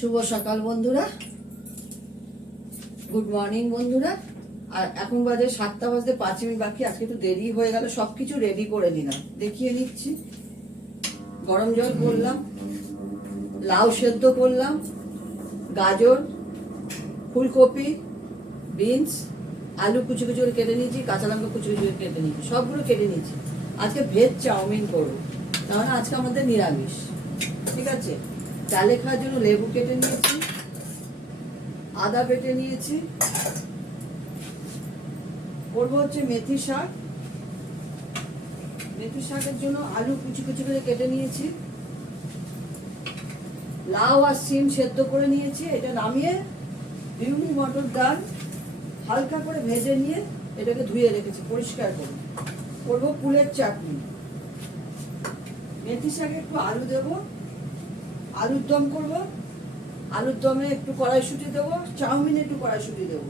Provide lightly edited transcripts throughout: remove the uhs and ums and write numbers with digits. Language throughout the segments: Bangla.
শুভ সকাল বন্ধুরা, গুড মর্নিং বন্ধুরা। আর এখন বাজে 7টা বাজতে 5 মিনিট বাকি। আজকে একটু দেরি হয়ে গেল, সবকিছু রেডি করে নিলাম, দেখিয়ে নিচ্ছি। গরম জল করলাম, লাউ সেদ্ধ করলাম, গাজর, ফুলকপি, বিনস, আলু কুচি কুচি করে কেটে নিয়েছি, কাঁচা লঙ্কা কুচি কুচি করে কেটে নিয়েছি, সবগুলো কেটে নিয়েছি। আজকে ভেজ চাউমিন করবো, কারণ আজকে আমাদের নিরামিষ। ঠিক আছে, ডালে খাওয়ার জন্য লেবু কেটে নিয়েছি, আদা বেটে নিয়েছি, করবো হচ্ছে মেথি শাক। মেথি শাকের জন্য আলু কুচি কুচি করে কেটে নিয়েছি, লাউ আর সিম সেদ্ধ করে নিয়েছি। এটা নামিয়ে বিউলি মটর ডাল হালকা করে ভেজে নিয়ে এটাকে ধুয়ে রেখেছি পরিষ্কার করে। করবো ফুলের চাটনি। মেথি শাকে একটু আলু দেবো, আলুর দম করবো। আলুর দমে একটু কড়াইশুঁটি দেবো, চাউমিনে একটু কড়াইশুঁটি দেবো।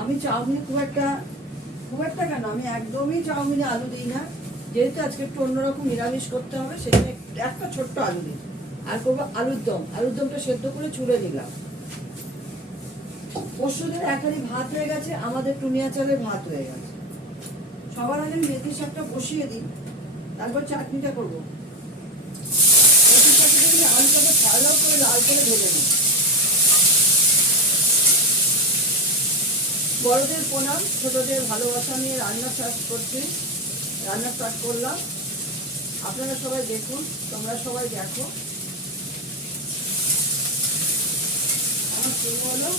আমি চাউমিনে খুব একটা কেন, আমি একদমই চাউমিনে আলু দিই না, যেহেতু আজকে একটু অন্যরকম নিরামিষ করতে হবে, সেখানে একটা ছোট্ট আলু দিই। আর করবো আলুর দম। আলুর দমটা সেদ্ধ করে চুলে নিলাম। পরশুদের এক হাঁড়ি ভাত হয়ে গেছে, আমাদের টুনিয়া চালের ভাত হয়ে গেছে। সবার আগে মেথি শাকটা বসিয়ে দিই, তারপর চাটনিটা করবো। মেথি শাকটা দিয়ে আলুটাকে ভালো করে লাল করে ভেজে নিই। বড়দের প্রণাম, ছোটদের ভালোবাসা নিয়ে রান্না স্টার্ট করছি। রান্না স্টার্ট করলাম, আপনারা সবাই দেখুন, তোমরা সবাই দেখো। আমার শুরু হলো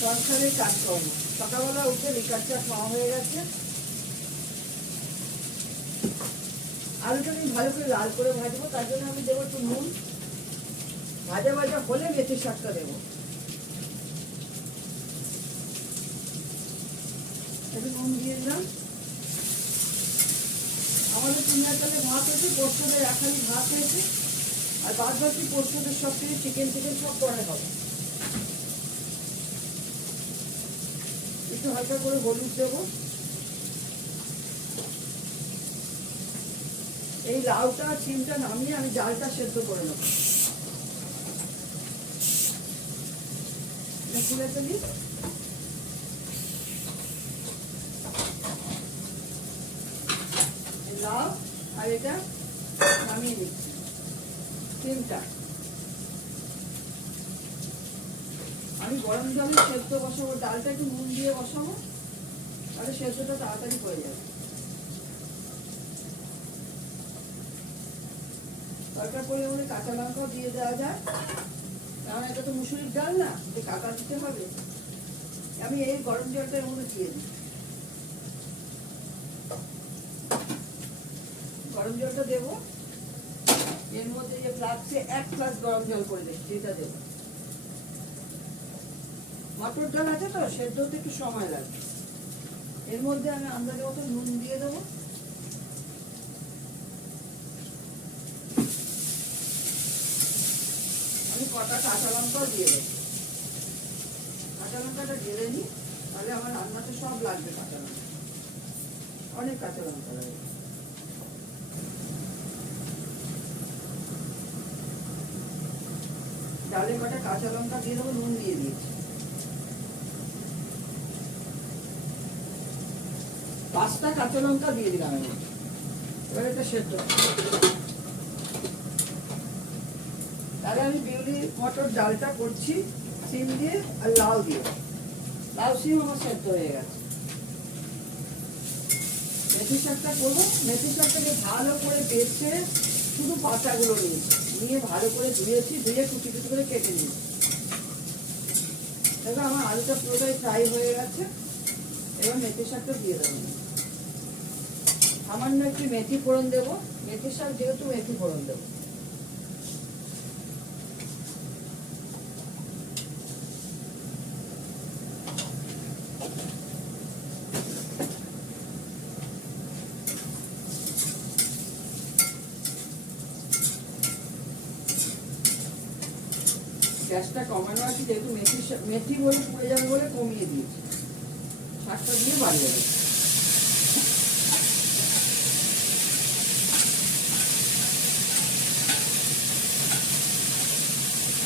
সংসারের কাজকর্ম। সকালবেলা উঠে লিকার চা খাওয়া হয়ে গেছে। আলুটা আমি ভালো করে লাল করে ভাজবো, তার জন্য আমি দেবো একটু নুন। ভাজা ভাজা হলে মেথি শাকটা দেবো। একটু নুন দিয়ে দিলাম। আমাদের টুনিয়া চালে ভাত হয়েছে, পরশুদের এক হাঁড়ি ভাত হয়েছে, আর বাদ বাকি পরশুদের সব থেকে চিকেন সব পরে হবে। একটু হালকা করে হলুদ দেবো। এই লাউটা সিমটা নামিয়ে আমি ডালটা সেদ্ধ করে নেবো। তুলে ফেলি। লাউ আর এটা নামিয়ে দিচ্ছি। সিমটা আমি গরম জলে সেদ্ধ বসাবো, ডালটা একটু নুন দিয়ে বসাবো, তাহলে সেদ্ধটা তাড়াতাড়ি হয়ে যাবে। দরকার পরিমাণে কাঁচা লঙ্কাও দিয়ে দেওয়া যায়, কারণ এটা তো মুসুরির ডাল না, যে কাঁচা দিতে হবে। আমি এই গরম জলটা এর মধ্যে দিয়ে দিই। গরম জলটা দেবো, এর মধ্যে যে ফ্লাক্সে 1 গ্লাস গরম জল করে দেখছি, এটা দেবো। মটর ডাল আছে তো, সেদ্ধ হতে একটু সময় লাগবে। এর মধ্যে আমি আন্দাজে মতো নুন দিয়ে দেবো। আমি কটা কাঁচা লঙ্কাও দিয়ে দেবো। কাঁচা লঙ্কাটা ঢেলে নিই, তাহলে আমার রান্নাতে সব লাগবে কাঁচা লঙ্কা, অনেক কাঁচা লঙ্কা লাগবে। ডালে কটা কাঁচা লঙ্কা দিয়ে দেবো, নুন দিয়ে দিয়েছি। 5টা কাঁচা লঙ্কা দিয়ে দিলাম। এবার এটা সেদ্ধ। তাহলে আমি বিউলি মটর ডালটা করছি সিম দিয়ে আর লাউ দিয়ে। লাউ সিম আমার সেদ্ধ হয়ে গেছে। মেথি শাকটা করবো। মেথি শাকটাকে ভালো করে বেছে শুধু পাতাগুলো নিয়ে ভালো করে ধুয়েছি, ধুয়ে কুচি কুচি করে কেটে নিয়েছি। দেখো আমার আলুটা পুরোটাই ফ্রাই হয়ে গেছে। এবার মেথি শাকটা দিয়ে দেবো। সামান্য একটু মেথি ফোড়ন দেবো, মেথি শাক যেহেতু মেথি ফোড়ন দেবো। গ্যাসটা কমানো আছে, যেহেতু মেথি বলে পুড়ে যাবে বলে কমিয়ে দিয়েছি। শাকটা দিয়ে বাড়িয়ে দেবো।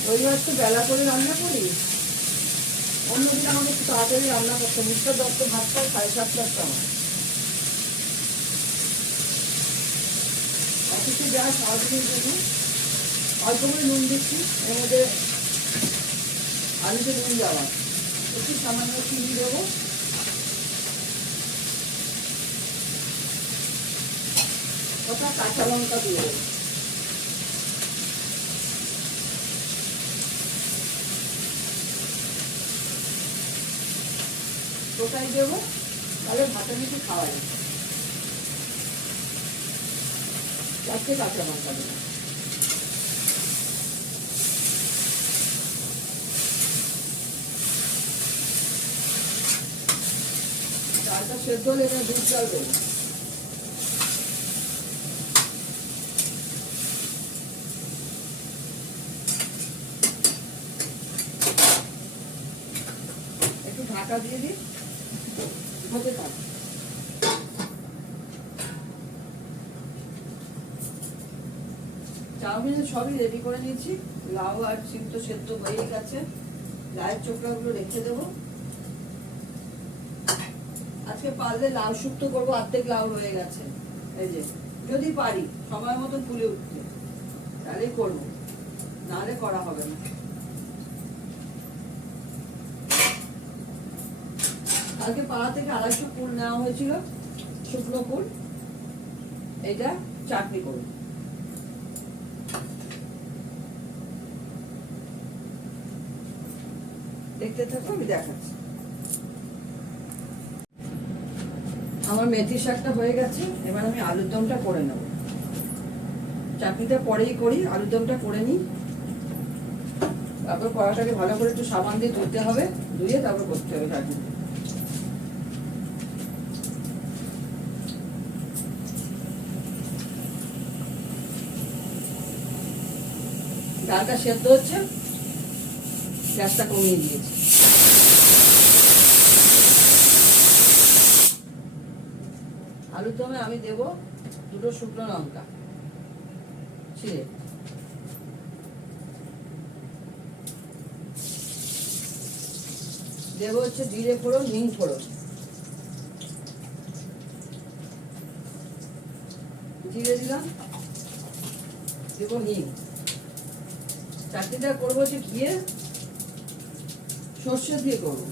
রবিবার তো বেলা করে রান্না করি, অন্যদিন আমাকে একটু তাড়াতাড়ি রান্না করতে। মিস্টার দত্ত ভাত খায় 7:30টার সময়। অফিসে যা সারাদিনের জন্য অল্প করে নুন দিচ্ছি, এর মধ্যে আলুতে নুন দেওয়া, একটু সামান্য চিনি দেবো, ওটা কাঁচা লঙ্কা দিয়ে দেবো। ওটাই দেবো, তাহলে ভাতে মিশে খাওয়া যায়। চারটে কাঁচা লঙ্কা দেবো। ডালটা সেদ্ধ হলে এখানে দুধ চাল দেবো। একটু ঢাকা দিয়ে দিই, হতে থাক। চাউমিন সবই রেডি করে নিয়েছি, লাউ আর সিম তো সেদ্ধ হয়ে গেছে। লাউয়ের চোখলাগুলো রেখে দেবো। আজকে পারলে লাউ শুক্তো করবো, অর্ধেক লাউ হয়ে গেছে। এই যে যদি পারি সময় মতো ফুলে উঠতে তাহলেই করবো, নাহলে করা হবে না। আজকে পাড়া থেকে 250 ফুল নেওয়া হয়েছিল, শুকনো ফুল। এইটা চাটনি করবো। দেখতে থাকো, আমি দেখাচ্ছি। আমার মেথি শাকটা হয়ে গেছে, এবার আমি আলুর দমটা করে নেব। চাটনিটা পরেই করি, আলুর দমটা করে নিই। তারপর কড়াটাকে ভালো করে একটু সাবান দিয়ে ধুতে হবে, ধুয়ে তারপর করতে হবে চাটনি। ডালটা সেদ্ধ হচ্ছে, গ্যাসটা কমিয়ে দিয়েছি। আলুর দমে আমি দেব 2টো শুকনো লঙ্কা ছিঁড়ে, দেব হচ্ছে জিরে ফোড়ন, হিং ফোড়ন, জিরে দিলাম, দেব হিং। চাটনিটা করবো হচ্ছে ঘিয়ে সর্ষে দিয়ে করবো।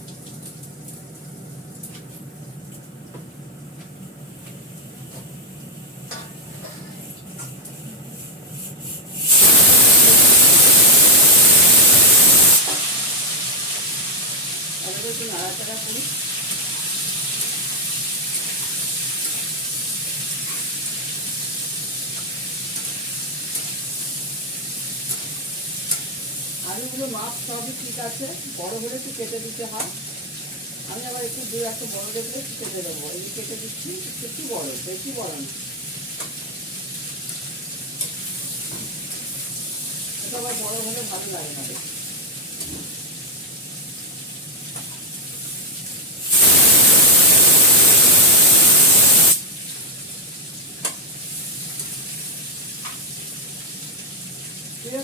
একটু নাড়াচাড়া করি। আলুগুলো মাপ সবই ঠিক আছে, বড় হলে একটু কেটে দিতে হয়। আমি আবার একটু একটা বড় দেখলে একটু কেটে দেবো। এই কেটে দিচ্ছি একটু বড়, বেশি বড় না। এটা আবার বড় হলে ভালো লাগে না বেশি।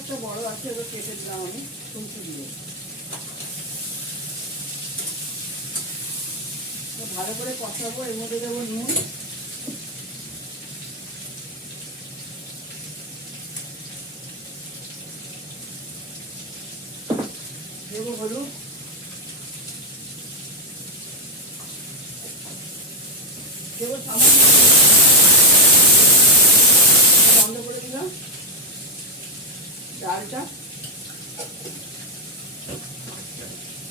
একটা বড় আছে, এবার কেটে দিলাম আমি খুন্তি দিয়ে। ভালো করে কষাবো, এর মধ্যে দেবো নুন, দেবো হলুদ, দেবো সামান্য, বন্ধ করে দিলাম। ডালটা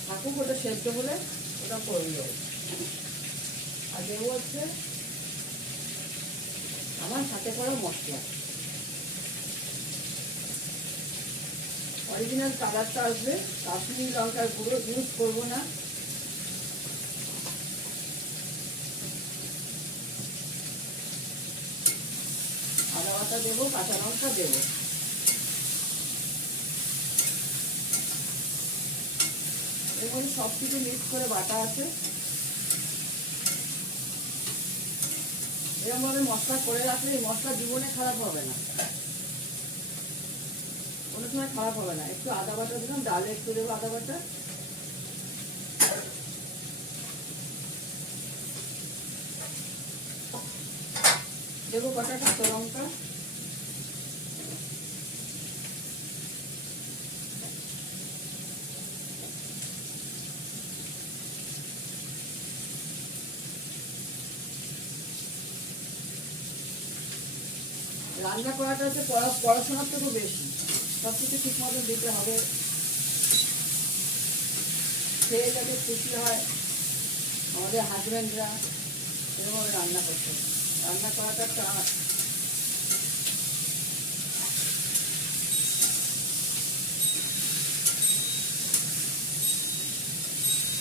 থাকুক, ওটা সেদ্ধ হলে ওটা করে দেবো। আর দেবো হচ্ছে আমার হাতে করা মশলা। অরিজিনাল কালারটা আসবে, কাশ্মীরি লঙ্কার গুঁড়ো ইউজ করবো না। আদা বাটা দেবো, কাঁচা লঙ্কা দেবো। এর মধ্যে সব কিছু মিক্স করে বাটা আছে। এরকম ভাবে মশলা করে রাখলে এই মশলা জীবনে খারাপ হবে না, কোনো বাটার সময় খারাপ হবে না। একটু আদা বাটা দিলাম, ডালে একটু দেবো আদা বাটা। দেবো কটা কাঁচা লঙ্কা, রান্না করাটা হচ্ছে পড়াশোনার থেকেও বেশি, সব কিছু ঠিক মতো দিতে হবে, খেয়ে যাতে খুশি হয় আমাদের হাজব্যান্ডরা, এরকমভাবে রান্না করতে হবে। রান্না করাটা একটা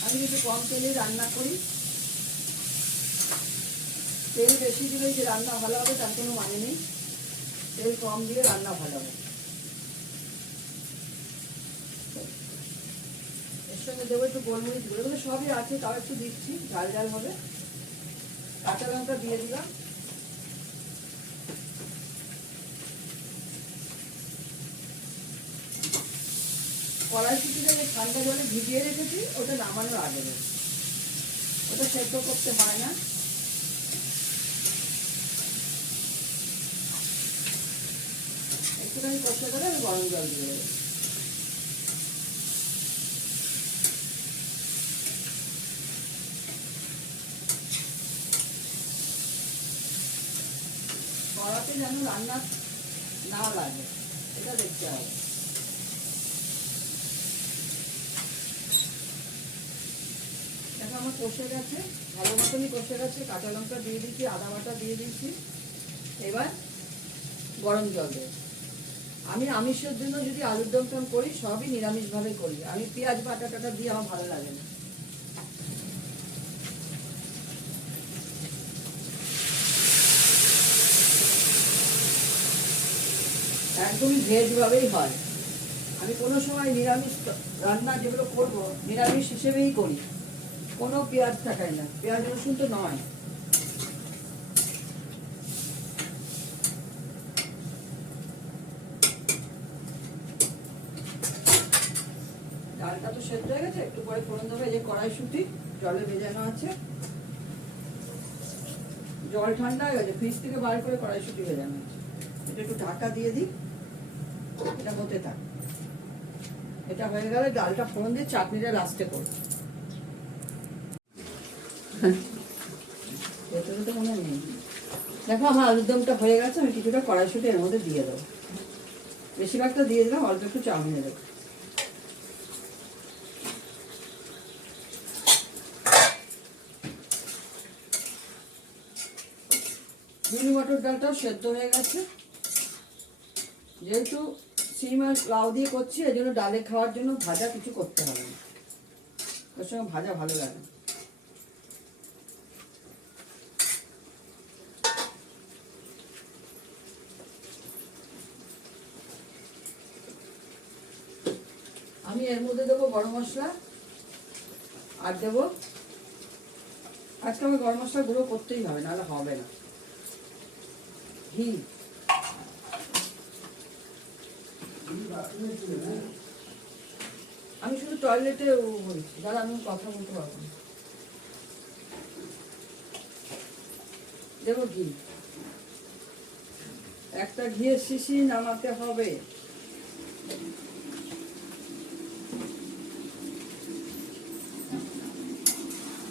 আমি একটু কম তেলেই রান্না করি। তেল বেশি দিলেই যে রান্না ভালো হবে তার কোনো মানে নেই, তেল কম দিয়ে রান্না ভালো হবে। এর সঙ্গে দেবো একটু গোলমরিচ গুঁড়ো, এগুলো সবই আছে, তাও একটু দিচ্ছি, ঝাল ঝাল হবে। কাঁচা লঙ্কা দিয়ে দিলাম। কড়াইশুঁটিটা ঠান্ডা জলে ভিজিয়ে রেখেছি, ওটা নামানোর আগে দেবো, ওটা সেদ্ধ করতে হয় না। একটুখানি কষে করে আমি গরম জল দিয়ে দেবো। কড়াতে যেন রান্না না লাগে এটা দেখতে হবে। দেখো আমার কষে গেছে, ভালো মতনই কষে গেছে। কাঁচা লঙ্কা দিয়ে দিচ্ছি, আদা বাটা দিয়ে দিচ্ছি। এবার গরম জল দেবো। আমি আমিষের জন্য যদি আলুর দম টম করি সবই নিরামিষভাবে করি, আমি পেঁয়াজ বাটা টাটা দিয়ে আমার ভালো লাগে না। একদমই ভেজ ভাবেই হয়। আমি কোনো সময় নিরামিষ রান্না যেগুলো করবো নিরামিষ হিসেবেই করি, কোনো পেঁয়াজ থাকায় না, পেঁয়াজ রসুন তো নয়। ডালটা তো সেদ্ধ হয়ে গেছে, একটু পরে ফোড়ন দেবো। এই যে কড়াইশুঁটি জলে ভেজানো আছে, জল ঠান্ডা হয়ে গেছে, ফ্রিজ থেকে বার করে কড়াইশুঁটি ভেজানো আছে। এটা একটু ঢাকা দিয়ে দিই, এটা হতে থাক। এটা হয়ে গেলে ডালটা ফোড়ন দিয়ে চাটনিটা লাস্টে করবো। ভেতরে তো মনে নেই। দেখো আমার আলুর দমটা হয়ে গেছে, আমি কিছুটা কড়াইশুঁটি এর মধ্যে দিয়ে দেবো, বেশিরভাগটা দিয়ে দিলাম, অল্প একটু চাউমিনে দেবো। মিনি মটর ডালটাও সেদ্ধ হয়ে গেছে। যেহেতু সিম আর লাউ দিয়ে করছি এই জন্য ডালে খাওয়ার জন্য ভাজা কিছু করতে হবে না, ওর সঙ্গে ভাজা ভালো লাগে। আমি এর মধ্যে দেবো গরম মশলা, আর দেবো, আজকে আমি গরম মশলা গুঁড়ো করতেই হবে, নাহলে হবে না, ঘি। আমি শুধু টয়লেটে বলছি, দাদা আমি কথা বলতে পারবো না। দেবো ঘি, একটা ঘিয়ের শিশি নামাতে হবে।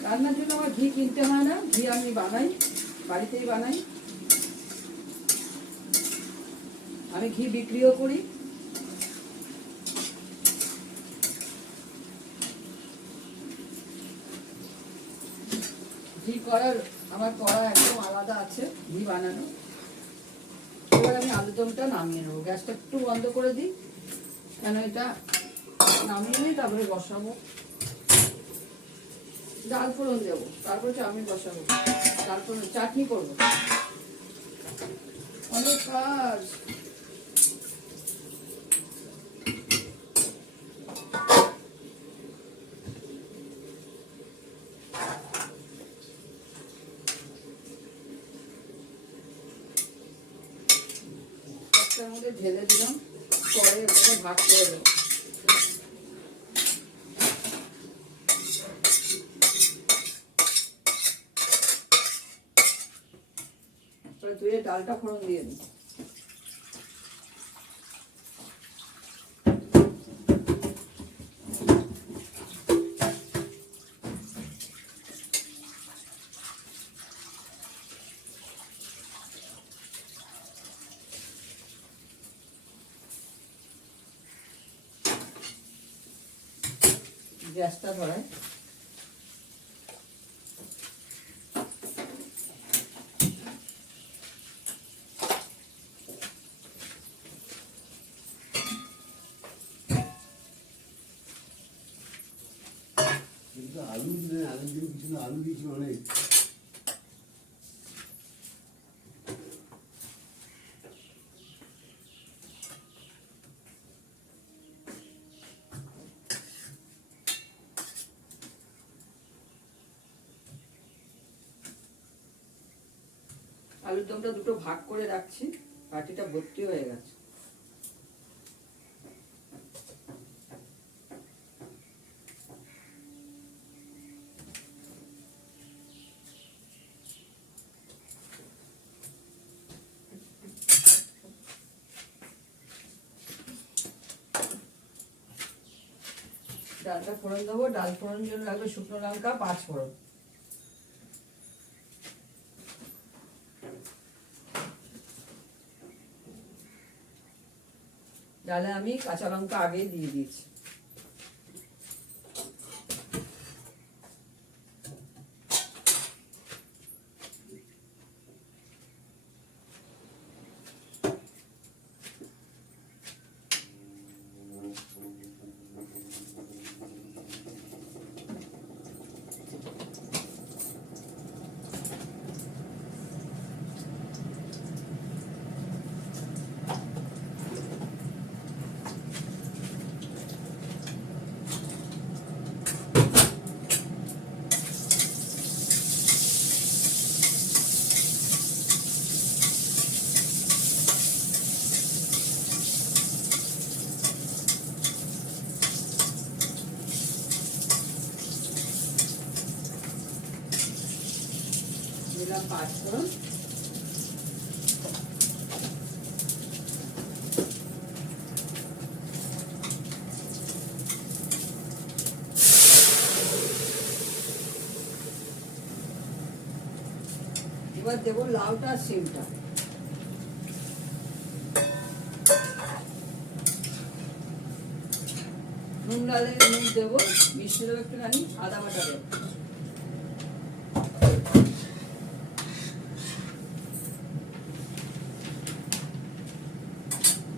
রান্নার জন্য আমার ঘি কিনতে হয় না, ঘি আমি বানাই, বাড়িতেই বানাই। আমি ঘি বিক্রিও করি। ঘি করার আমার কড়া একদম আলাদা আছে, ঘি বানানো। এবার আমি আলুদমটা নামিয়ে নেবো, গ্যাসটা একটু বন্ধ করে দিই, কেন এটা নামিয়ে নিই তারপরে বসাবো। ডাল ফোড়ন দেবো, তারপরে চাউমিন বসাবো, ডাল ফোড়ন চাটনি করবো, অনেক কাজ। একটার মধ্যে ঢেলে দিলাম। পরে ওটাকে ভাগ করে দেবো। ধুয়ে ডালটা ফোড়ন দিয়ে দিই। গ্যাসটা ধরায় আলু দিলে আগের দিন কিছু না আলু দিয়েছি অনেক। আলুর দমটা দুটো ভাগ করে রাখছি, বাটিটা ভর্তি হয়ে গেছে। ডালটা ফোড়ন দেবো। ডাল ফোড়ন জন্য লাগবে শুকনো লঙ্কা, 5 ফোড়ন। ডালে আমি কাঁচা লঙ্কা আগেই দিয়ে দিয়েছি। দিলাম 5 ফোড়ন। এবার দেবো লাউটা আর সিমটা। নুন ডালে নুন দেবো, মিষ্টি দেবো একটুখানি, আদা বাটা দেবো।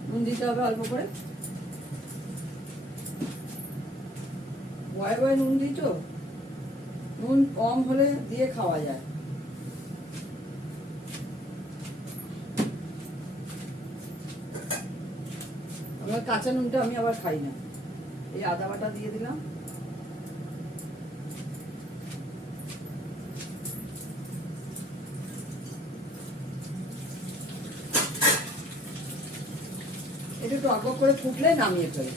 নুন দিতে হবে অল্প করে, বয়ে বয়ে নুন দিই তো, নুন কম হলে দিয়ে খাওয়া যায়। আমার কাঁচা নুনটা আমি আবার খাই না। এই আদা বাটা দিয়ে দিলাম। একটু টক করে ফুটলে নামিয়ে ফেলে।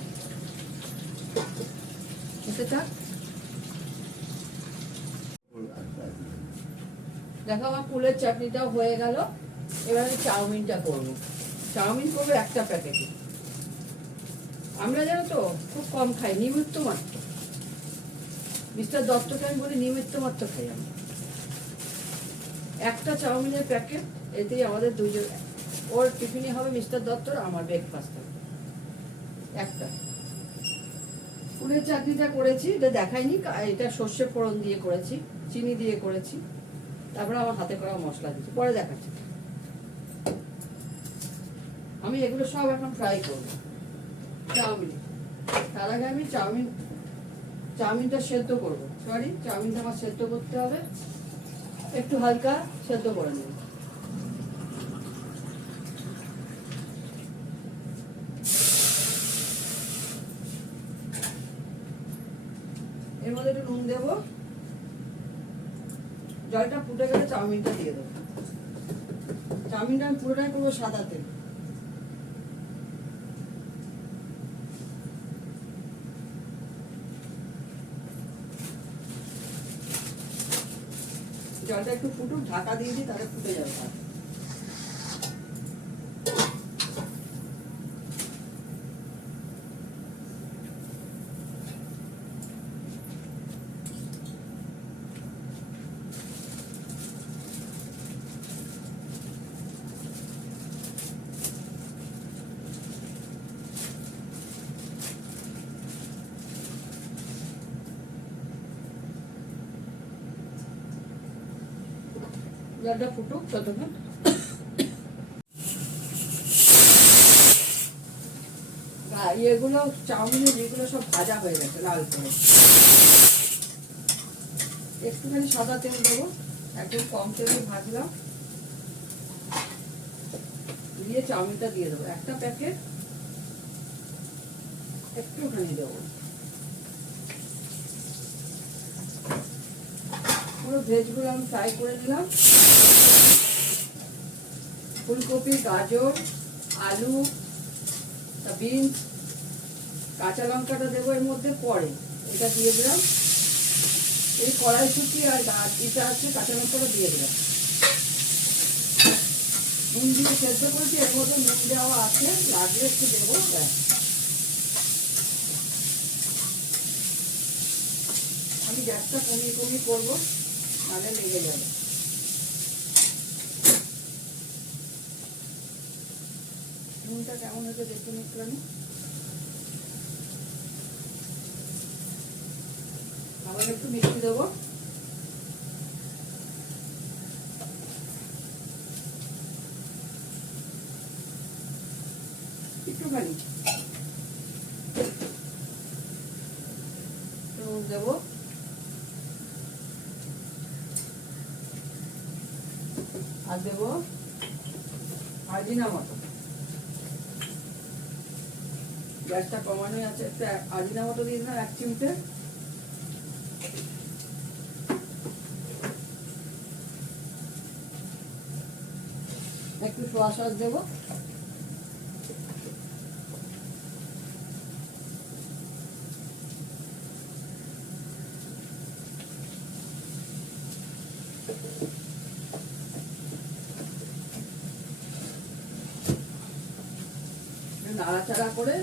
দেখো আমার ফুলের চাটনিটাও হয়ে গেল। এবার আমি চাউমিনটা করবো। চাউমিন করবো একটা প্যাকেটে। আমরা জানো তো খুব কম খাই, নিমিত্ত মাত্র। মিস্টার দত্তকে আমি বলি নিমিত্ত মাত্র খাই আমি। একটা চাউমিনের প্যাকেট, এতেই আমাদের দুজন, ওর টিফিনে হবে মিস্টার দত্তর, আমার ব্রেকফাস্ট হবে একটা। ফুলের চাটনিটা করেছি, এটা দেখাইনি, এটা সর্ষে ফোড়ন দিয়ে করেছি, চিনি দিয়ে করেছি, তারপরে আমার হাতে করা মশলা দিয়েছি, পরে দেখাচ্ছি। আমি এগুলো সব এখন ফ্রাই করবো চাউমিন। তার আগে আমি চাউমিনটা সেদ্ধ করবো। চাউমিনটা আমার সেদ্ধ করতে হবে, একটু হালকা সেদ্ধ করে নেব। এর মধ্যে একটু নুন দেবো, জলটা ফুটে গেলে চাউমিনটা দিয়ে দেবো। চাউমিনটা আমি পুরোটাই করবো সাদা তেল। জলটা একটু ফুটুক, ঢাকা দিয়ে দিই, তাহলে ফুটে যাবে ভাত। জলটা ফুটুক ততক্ষণ। এগুলো চাউমিনের যেগুলো সব ভাজা হয়ে গেছে লাল করে। একটুখানি সাদা তেল দেবো, একদম কম তেলে ভাজলাম, দিয়ে চাউমিনটা দিয়ে দেবো। একটা প্যাকেট একটুখানি দেবো। পুরো ভেজগুলো আমি ফ্রাই করে দিলাম। ফুলকপি, গাজর, আলু, বিনস, কাঁচা লঙ্কাটা দেবো এর মধ্যে পরে, এটা দিয়ে দিলাম। এই কড়াইশুঁটি আর এটা আছে, কাঁচা লঙ্কাটা দিয়ে দিলাম। নুন দিয়ে সেদ্ধ করেছি, এর মধ্যে নুন দেওয়া আছে, লাগলে একটু দেবো। আমি গ্যাসটা কমিয়ে কমিয়ে করবো, নাহলে লেগে যাবে। নুনটা কেমন হয়েছে দেখুন একটুখানি। আবার একটু মিষ্টি দেবো। একটুখানি নুন দেবো। আর দেবো আজিনামটো। গ্যাসটা কমানোই আছে, একটা আজিনামটো দিয়ে দিলাম 1 চিমটে। একটু সোয়া সস দেবো। নাড়াচাড়া করে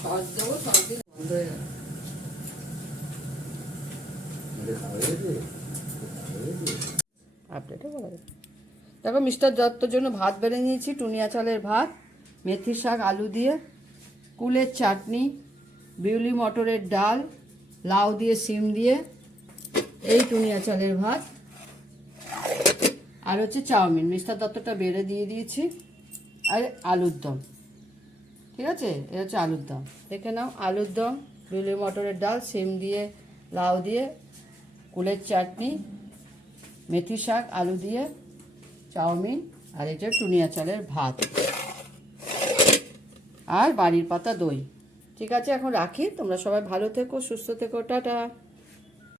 সস দেবো, সস দিয়ে বন্ধ হয়ে গেল। আপডেটও বলা যাবে। দেখো মিস্টার দত্তর জন্য ভাত বেড়ে নিয়েছি, টুনিয়া চালের ভাত, মেথির শাক আলু দিয়ে, কুলের চাটনি, বিউলি মটরের ডাল, লাউ দিয়ে সিম দিয়ে, এই টুনিয়া চালের ভাত, আর হচ্ছে চাউমিন। মিস্টার দত্তটা বেড়ে দিয়ে দিয়েছি, আর আলুর দম। ঠিক আছে, এটা হচ্ছে আলুর দম। দেখে নাও, আলুর দম, বিউলি মটরের ডাল, সিম দিয়ে, লাউ দিয়ে, কুলের চাটনি, মেথি শাক আলু দিয়ে, চাউমিন, আর এটা টুনিয়া চালের ভাত, আর বাড়ির পাতা দই। ঠিক আছে, এখন রাখি। তোমরা সবাই ভালো থেকো, সুস্থ থেকো, টাটা।